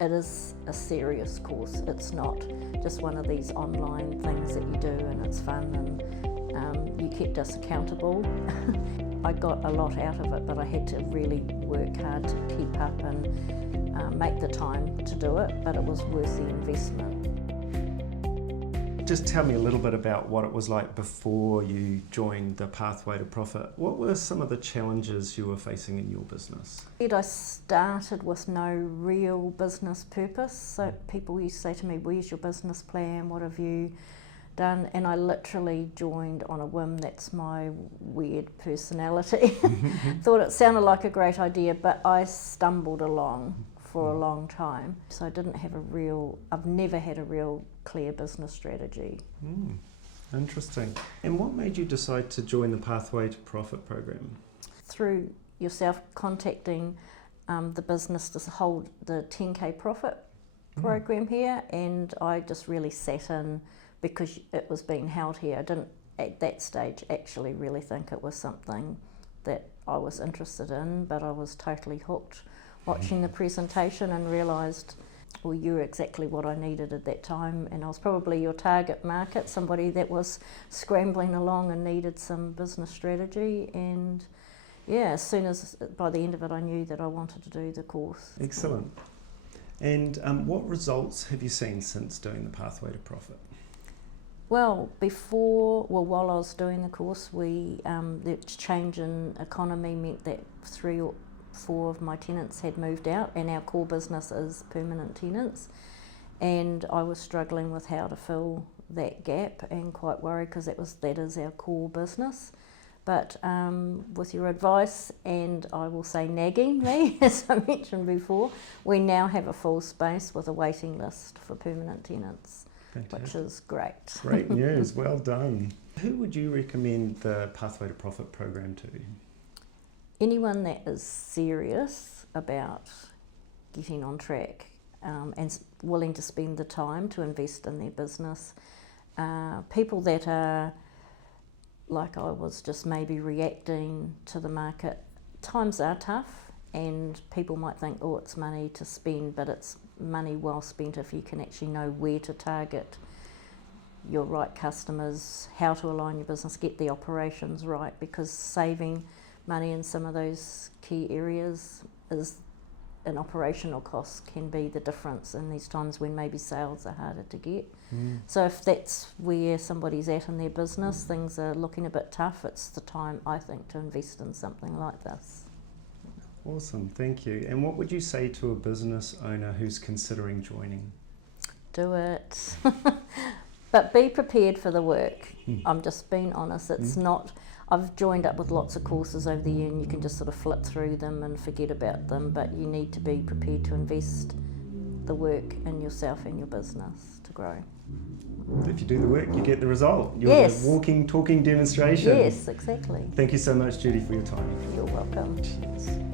It is a serious course. It's not just one of these online things that you do and it's fun and you kept us accountable. I got a lot out of it, but I had to really work hard to keep up and make the time to do it, but it was worth the investment. Just tell me a little bit about what it was like before you joined the Pathway to Profit. What were some of the challenges you were facing in your business? I started with no real business purpose. So people used to say to me, where's your business plan? What have you done? And I literally joined on a whim. That's my weird personality. Thought it sounded like a great idea, but I stumbled along for a long time. So I've never had a real clear business strategy. Interesting. And what made you decide to join the Pathway to Profit program? Through yourself contacting the business to hold the 10K profit program here, and I just really sat in because it was being held here. I didn't at that stage actually really think it was something that I was interested in, but I was totally hooked watching the presentation and realised, well, you were exactly what I needed at that time, and I was probably your target market, somebody that was scrambling along and needed some business strategy. And yeah, as soon as by the end of it I knew that I wanted to do the course. Excellent. And what results have you seen since doing the Pathway to Profit? Well, while I was doing the course, the change in economy meant that 3 or 4 of my tenants had moved out, and our core business is permanent tenants, and I was struggling with how to fill that gap and quite worried because that is our core business. But with your advice, and I will say nagging me, as I mentioned before, we now have a full space with a waiting list for permanent tenants. Fantastic. Which is great. Great news, well done. Who would you recommend the Pathway to Profit program to? Anyone that is serious about getting on track and willing to spend the time to invest in their business. People that are, like I was, just maybe reacting to the market. Times are tough and people might think, oh, it's money to spend, but it's money well spent if you can actually know where to target your right customers, how to align your business, get the operations right, because saving money in some of those key areas is an operational cost can be the difference in these times when maybe sales are harder to get. So if that's where somebody's at in their business, things are looking a bit tough, it's the time, I think, to invest in something like this. Awesome, thank you. And what would you say to a business owner who's considering joining? Do it. But be prepared for the work. I'm just being honest, it's not, I've joined up with lots of courses over the year and you can just sort of flip through them and forget about them, but you need to be prepared to invest the work in yourself and your business to grow. If you do the work, you get the result. You're Yes. the walking, talking demonstration. Yes, exactly. Thank you so much, Judy, for your time. You're welcome. Cheers.